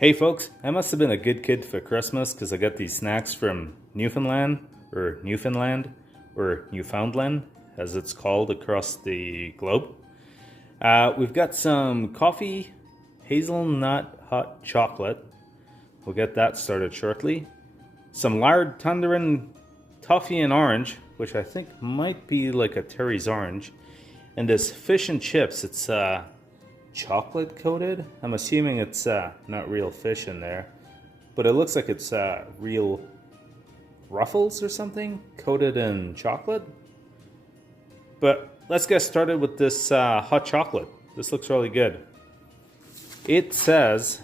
Hey folks, I must have been a good kid for Christmas because I got these snacks from Newfoundland, or Newfoundland, as it's called across the globe. We've got some coffee, hazelnut hot chocolate. We'll get that started shortly. Some lard tangerine toffee and orange, which I think might be like a Terry's orange. And this fish and chips, it's chocolate coated. I'm assuming it's not real fish in there, but it looks like it's real ruffles or something coated in chocolate. But let's get started with this hot chocolate. This looks really good. It says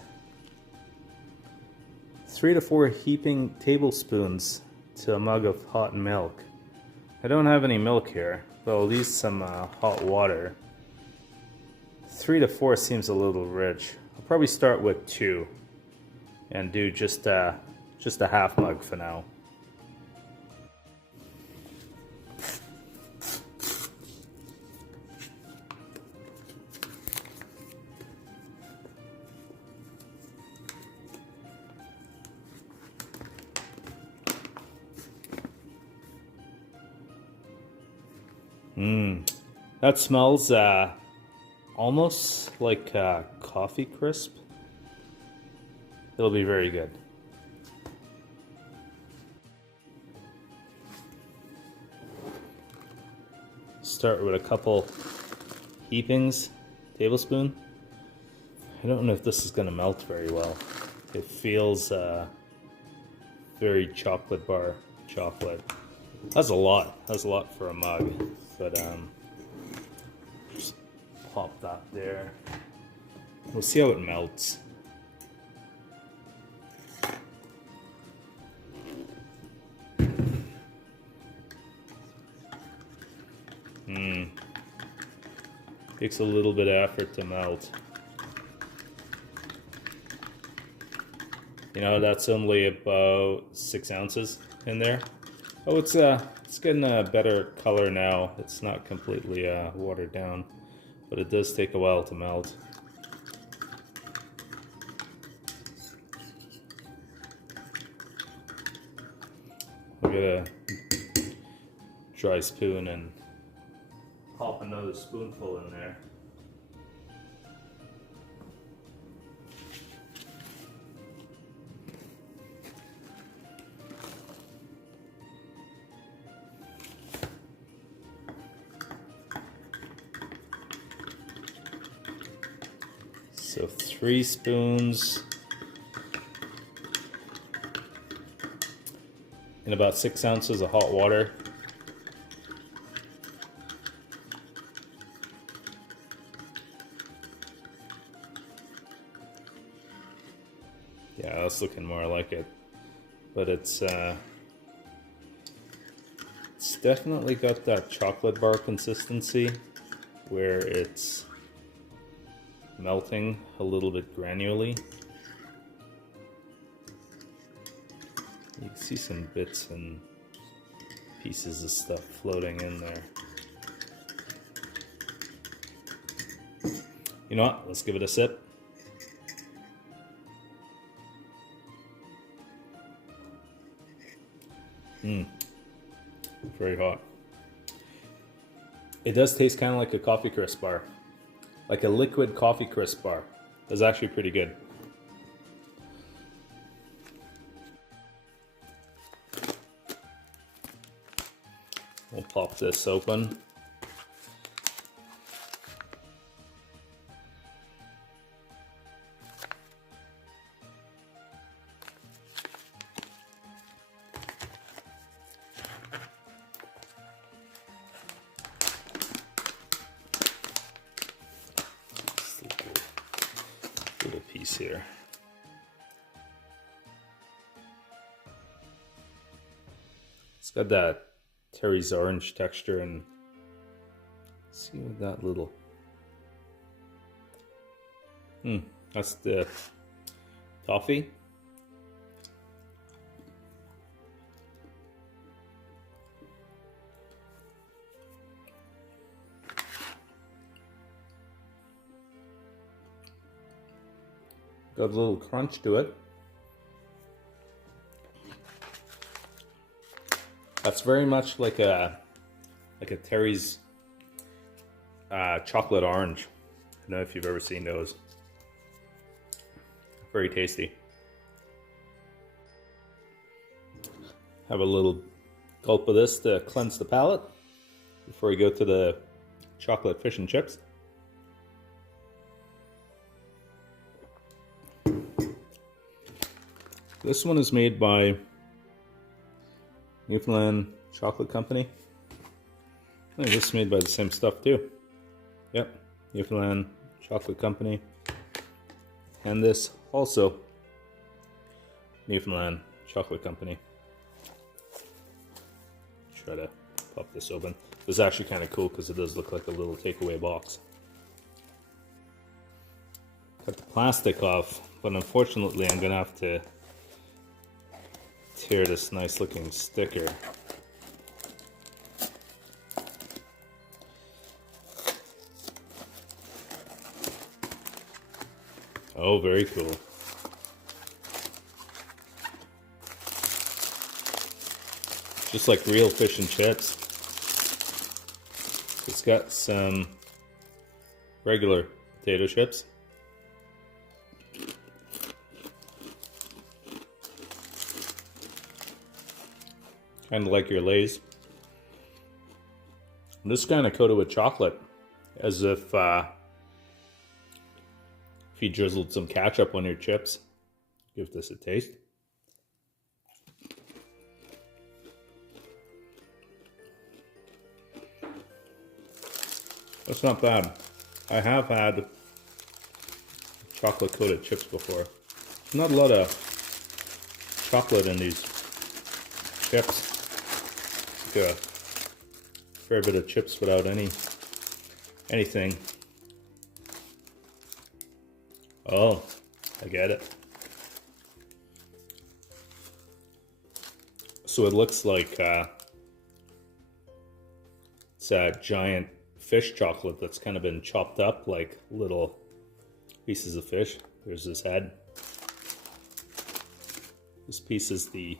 3 to 4 heaping tablespoons to a mug of hot milk. I don't have any milk here, but I'll use some hot water. 3 to 4 seems a little rich. I'll probably start with 2 and do just a half mug for now. That smells almost like coffee crisp. It'll be very good. Start with a couple heapings, tablespoon. I don't know if this is going to melt very well. It feels very chocolate bar chocolate. That's a lot. That's a lot for a mug, but just pop that there. We'll see how it melts. Takes a little bit of effort to melt. You know, that's only about 6 ounces in there. Oh, it's getting a better color now. It's not completely watered down, but it does take a while to melt. I'll get a dry spoon and pop another spoonful in there. So 3 spoons and about 6 ounces of hot water. Yeah, that's looking more like it, but it's definitely got that chocolate bar consistency where it's melting a little bit granularly. You can see some bits and pieces of stuff floating in there. You know what? Let's give it a sip. Very hot. It does taste kind of like a coffee crisp bar. Like a liquid coffee crisp bar. It's actually pretty good. We'll pop this open. Little piece here. It's got that Terry's orange texture, and see what that little that's the toffee. Got a little crunch to it. That's very much like a Terry's chocolate orange. I don't know if you've ever seen those. Very tasty. Have a little gulp of this to cleanse the palate before we go to the chocolate fish and chips. This one is made by Newfoundland Chocolate Company. I think this is made by the same stuff too. Yep, Newfoundland Chocolate Company. And this also Newfoundland Chocolate Company. Try to pop this open. This is actually kind of cool because it does look like a little takeaway box. Cut the plastic off, but unfortunately I'm gonna have to tear this nice looking sticker. Oh, very cool. Just like real fish and chips. It's got some regular potato chips. Kind of like your Lay's. This kind of coated with chocolate, as if you drizzled some ketchup on your chips. Give this a taste. That's not bad. I have had chocolate coated chips before. Not a lot of chocolate in these chips. Like a fair bit of chips without anything. Oh, I get it. So it looks like it's a giant fish chocolate that's kind of been chopped up like little pieces of fish. There's this head. This piece is the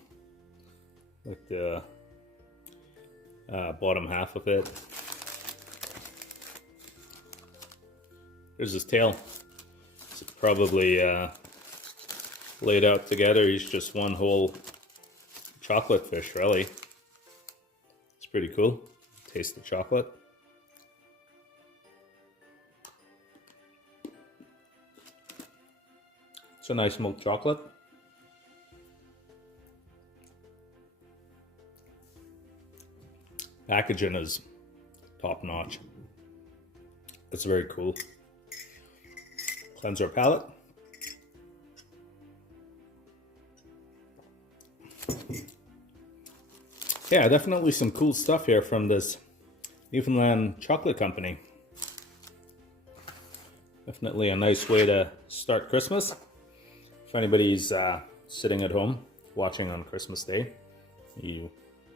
bottom half of it. There's his tail. It's probably laid out together. He's just one whole chocolate fish, really. It's pretty cool. Taste the chocolate. It's a nice milk chocolate. Packaging is top notch. It's very cool. Cleanse our palate. Yeah, definitely some cool stuff here from this Newfoundland Chocolate Company. Definitely a nice way to start Christmas. If anybody's sitting at home watching on Christmas Day, you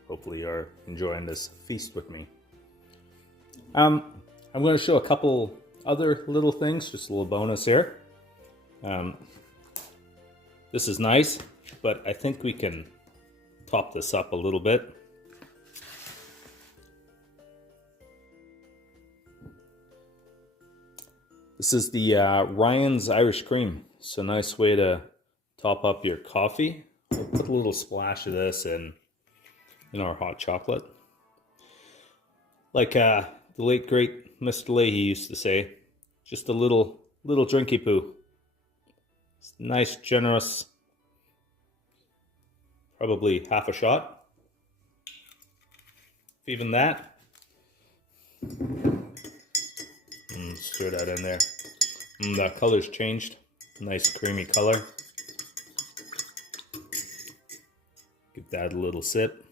hopefully are enjoying this feast with me. I'm going to show a couple other little things, just a little bonus here. This is nice, but I think we can top this up a little bit. This is the Ryan's Irish Cream. It's a nice way to top up your coffee. We'll put a little splash of this in our hot chocolate. Like the late great Mr. Leahy used to say, just a little drinky poo. It's nice, generous, probably half a shot. Even that. Stir that in there. The color's changed. Nice creamy color. Give that a little sip.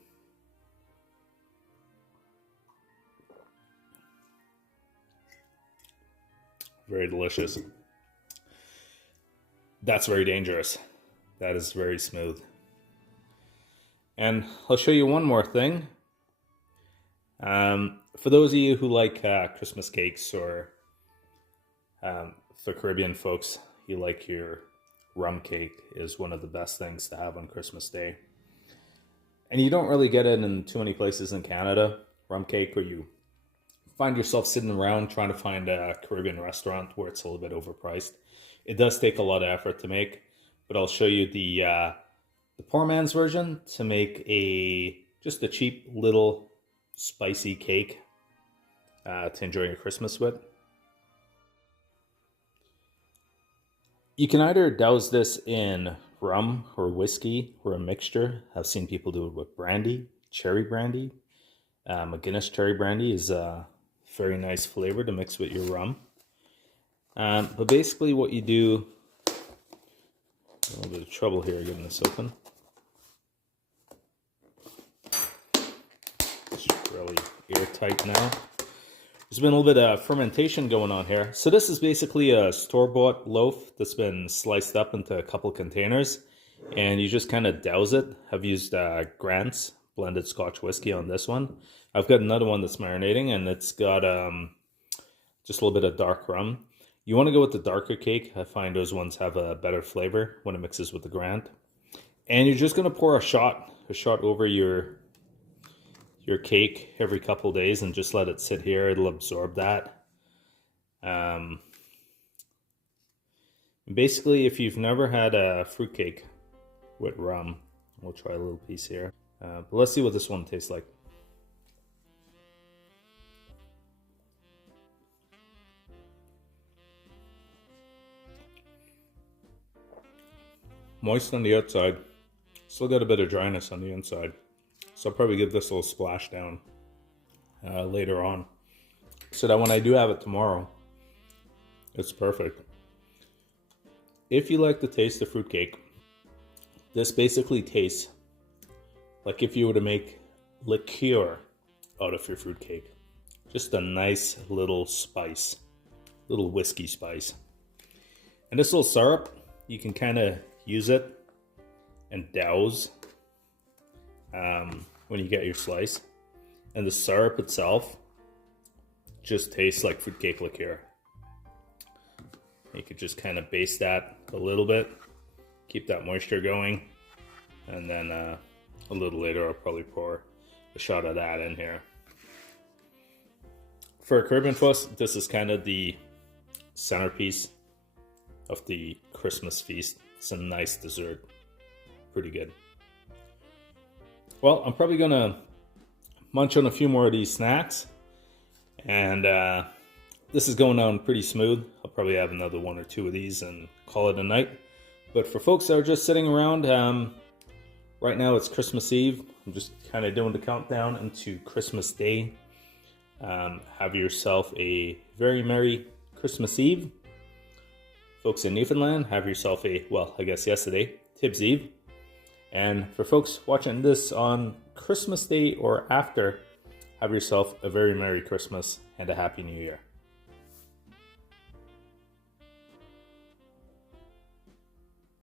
Very delicious. That's very dangerous. That is very smooth. And I'll show you one more thing. For those of you who like Christmas cakes, or for Caribbean folks, you like your rum cake is one of the best things to have on Christmas Day. And you don't really get it in too many places in Canada, rum cake, or you find yourself sitting around trying to find a Caribbean restaurant where it's a little bit overpriced. It does take a lot of effort to make, but I'll show you the poor man's version to make just a cheap little spicy cake to enjoy your Christmas with. You can either douse this in rum or whiskey or a mixture. I've seen people do it with brandy, cherry brandy. A Guinness cherry brandy is a very nice flavor to mix with your rum. But basically what you do, a little bit of trouble here getting this open. It's really airtight now. There's been a little bit of fermentation going on here. So this is basically a store-bought loaf that's been sliced up into a couple containers, and you just kind of douse it. I've used Grant's blended Scotch whiskey on this one. I've got another one that's marinating, and it's got just a little bit of dark rum. You want to go with the darker cake. I find those ones have a better flavor when it mixes with the Grant. And you're just going to pour a shot over your cake every couple days and just let it sit here. It'll absorb that. Basically, if you've never had a fruitcake with rum, we'll try a little piece here. But let's see what this one tastes like. Moist on the outside, still got a bit of dryness on the inside. So I'll probably give this a little splash down later on, so that when I do have it tomorrow, it's perfect. If you like the taste of fruitcake, this basically tastes like if you were to make liqueur out of your fruitcake. Just a nice little spice, little whiskey spice. And this little syrup, you can kind of use it and douse when you get your slice. And the syrup itself just tastes like fruitcake liqueur. You could just kind of baste that a little bit, keep that moisture going, and then a little later I'll probably pour a shot of that in here. For a Caribbean fuss, this is kind of the centerpiece of the Christmas feast. It's a nice dessert, pretty good. Well, I'm probably gonna munch on a few more of these snacks, and this is going down pretty smooth. I'll probably have another one or two of these and call it a night. But for folks that are just sitting around, right now it's Christmas Eve. I'm just kind of doing the countdown into Christmas Day. Have yourself a very Merry Christmas Eve. Folks in Newfoundland, have yourself a, well, I guess yesterday, Tibbs Eve. And for folks watching this on Christmas Day or after, have yourself a very Merry Christmas and a Happy New Year.